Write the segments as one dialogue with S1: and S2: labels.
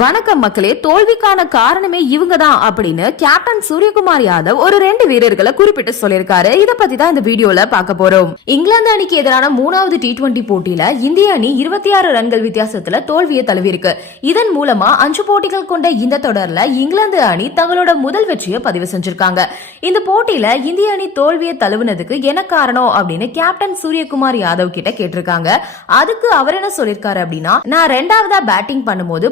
S1: வணக்கம் மக்களே தோல்விக்கான காரணமே இவங்க தான் அப்படின்னு கேப்டன் சூரியகுமார் யாதவ் ஒரு ரெண்டு வீரர்களை குறிப்பிட்டு சொல்லியிருக்காரு. இத பத்தி தான் இந்த வீடியோல பார்க்க போறோம். இங்கிலாந்து அணிக்கு எதிரான மூணாவது டி டுவெண்டி போட்டியில இந்திய அணி இருபத்தி ஆறு ரன்கள் வித்தியாசத்துல தோல்வியை தழுவிருக்கு இதன் மூலமா அஞ்சு போட்டிகள் கொண்ட இந்த தொடர்ல இங்கிலாந்து அணி தங்களோட முதல் வெற்றியை பதிவு செஞ்சிருக்காங்க. இந்த போட்டியில இந்திய அணி தோல்வியை தழுவுனதுக்கு என்ன காரணம் அப்படின்னு கேப்டன் சூரியகுமார் யாதவ் கிட்ட கேட்டிருக்காங்க. அதுக்கு அவர் என்ன சொல்லிருக்காரு அப்படின்னா நான் ரெண்டாவதா பேட்டிங் பண்ணும்போது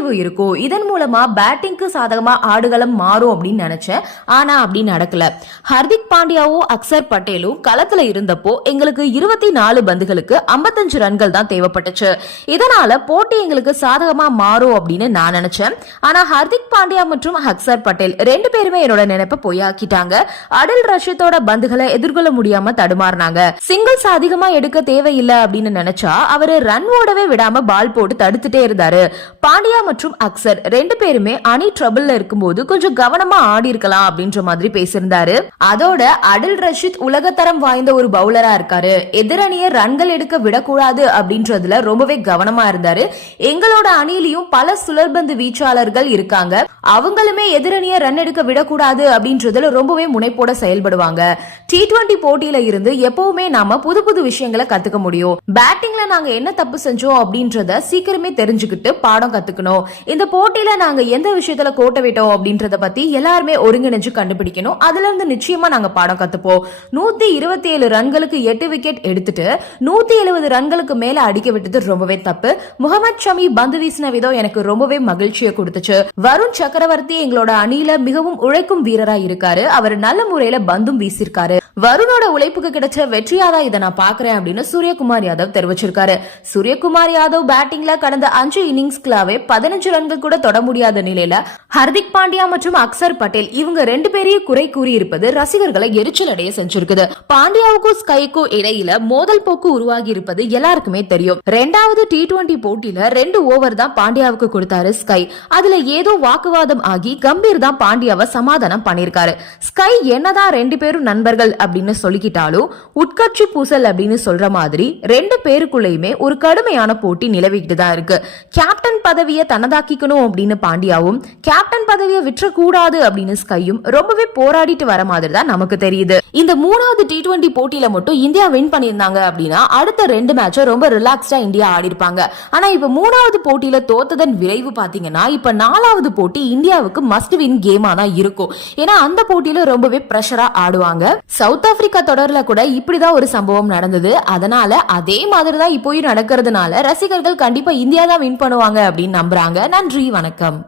S1: பனிப்பொழிவு இருக்கும் இதன் மூலமா பேட்டிங்க்கு சாதகமா ஆடுகளம் மாறும் அப்படின்னு நினைச்சேன். ஆனா அப்படி நடக்கல. ஹர்திக் பாண்டியாவும் அக்சர் பட்டேலும் களத்துல இருந்தப்போ எங்களுக்கு இருபத்தி நாலு பந்துகளுக்கு 55 ரன்கள் தான் தேவைப்பட்டுச்சு. இதனால போட்டி எங்களுக்கு சாதகமா மாறும் அப்படின்னு நான் நினைச்சேன். ஆனா ஹர்திக் பாண்டியா மற்றும் ஹக்சர் பட்டேல் ரெண்டு பேருமே என்னோட நினைப்பை பொய்யாக்கிட்டாங்க. அடல் ரஷித்தோட பந்துகளை எதிர்கொள்ள முடியாம தடுமாறினாங்க. சிங்கிள்ஸ் அதிகமா எடுக்க தேவையில்லை அப்படின்னு நினைச்சா அவரு ரன் ஓடவே விடாம பால் போட்டு தடுத்துட்டே இருந்தாரு. பாண்டியா மற்றும் அக்சர் ரெண்டு பேருமே அணி ட்ரபிள்ல இருக்கும்போது கொஞ்சம் கவனமா ஆடி இருக்கலாம் அப்படின்ற மாதிரி பேசியிருந்தாரு. அதோட அடில் ரஷித் உலகத்தரம் வாய்ந்த ஒரு பவுலரா இருக்காரு. எதிரணியை ரன்கள் எடுக்க விடக்கூடாது அப்படின்றதுல ரொம்பவே கவனமா இருந்தாரு. எங்களோட அணியிலையும் பல சுழற்பந்து வீச்சாளர்கள் இருக்காங்க. அவங்களுமே எதிரணியை ரன் எடுக்க விடக்கூடாது அப்படின்றதுல ரொம்பவே முனைப்போட செயல்படுவாங்க. டி டுவெண்டி போட்டியில இருந்து எப்பவுமே நாம புது புது விஷயங்களை கத்துக்க முடியும். பேட்டிங்ல நாங்க என்ன தப்பு செஞ்சோம் அப்படின்றத சீக்கிரமே தெரிஞ்சுக்கிட்டு பாடம் கத்துக்கணும். பண்ணணும் இந்த போட்டியில நாங்க எந்த விஷயத்துல கோட்டை விட்டோம் அப்படின்றத பத்தி எல்லாருமே ஒருங்கிணைஞ்சு கண்டுபிடிக்கணும். அதுல இருந்து நிச்சயமா நாங்க பாடம் கத்துப்போம். நூத்தி இருபத்தி ஏழு ரன்களுக்கு எட்டு விக்கெட் எடுத்துட்டு நூத்தி எழுபது ரன்களுக்கு மேல அடிக்க விட்டது ரொம்பவே தப்பு. முகமது ஷமி பந்து வீசின விதம் எனக்கு ரொம்பவே மகிழ்ச்சியை கொடுத்துச்சு. வருண் சக்கரவர்த்தி எங்களோட அணியில மிகவும் உழைக்கும் வீரரா இருக்காரு. அவர் நல்ல முறையில பந்தும் வீசியிருக்காரு. வருணோட உழைப்புக்கு கிடைச்ச வெற்றியா தான் இதை நான் பாக்குறேன் அப்படின்னு சூரியகுமார் யாதவ் தெரிவிச்சிருக்காரு. சூரியகுமார் யாதவ் பேட்டிங்ல கடந்த அஞ்சு இன்னிங்ஸ்களாவே பதினெட்டு பதினஞ்சு ரன்கள் கூட தொட முடியாத நிலையில ஹர்திக் பாண்டியா மற்றும் அக்சர் பட்டேல் இவங்க ரெண்டு பேரையும் குறை கூறியிருப்பது ரசிகர்களை எரிச்சல் அடைய செஞ்சிருக்குது. பாண்டியாவுக்கும் ஸ்கைக்கும் இடையில மோதல் போக்கு உருவாகி இருப்பது எல்லாருக்குமே தெரியும். ரெண்டாவது டி டுவெண்டி போட்டியில ரெண்டு ஓவர் தான் பாண்டியாவுக்கு கொடுத்தாரு ஸ்கை. அதுல ஏதோ வாக்குவாதம் ஆகி கம்பீர் தான் பாண்டியாவை சமாதானம் பண்ணிருக்காரு ஸ்கை என்னதான் ரெண்டு பேரும் நண்பர்கள் அப்படின்னு சொல்லிக்கிட்டாலும் உட்கட்சி பூசல் அப்படின்னு சொல்ற மாதிரி ரெண்டு பேருக்குள்ளயுமே ஒரு கடுமையான போட்டி நிலவிக்கிட்டு தான் இருக்கு. கேப்டன் பதவியை தனதாக்கிக்கணும் அப்படின்னு பாண்டியாவும் கேப்டன் பதவியை விற்றக்கூடாது அப்படின்னு ஸ்கையும் ரொம்பவே போராடிட்டு வர மாதிரி தான் நமக்கு தெரியுது. இந்த மூணாவது டி டுவெண்டி போட்டியில மட்டும் இந்தியா வின் பண்ணியிருந்தாங்க அப்படின்னா அடுத்த ரெண்டு மேட்சும் ரொம்ப ரிலாக்ஸ்டா இந்தியா ஆடி இருப்பாங்க ஆனா இப்ப மூணாவது போட்டியில தோத்ததன் விளைவு பாத்தீங்கன்னா இப்ப நாலாவது போட்டி இந்தியாவுக்கு மஸ்ட் வின் கேமா தான் இருக்கும். ஏன்னா அந்த போட்டியில ரொம்பவே பிரஷரா ஆடுவாங்க. சவுத் ஆப்பிரிக்கா தொடர்ல கூட இப்படிதான் ஒரு சம்பவம் நடந்தது. அதனால அதே மாதிரி தான் இப்போயும் நடக்கிறதுனால ரசிகர்கள் கண்டிப்பா இந்தியா தான் வின் பண்ணுவாங்க அப்படின்னு நம்புறாங்க. நன்றி வணக்கம்.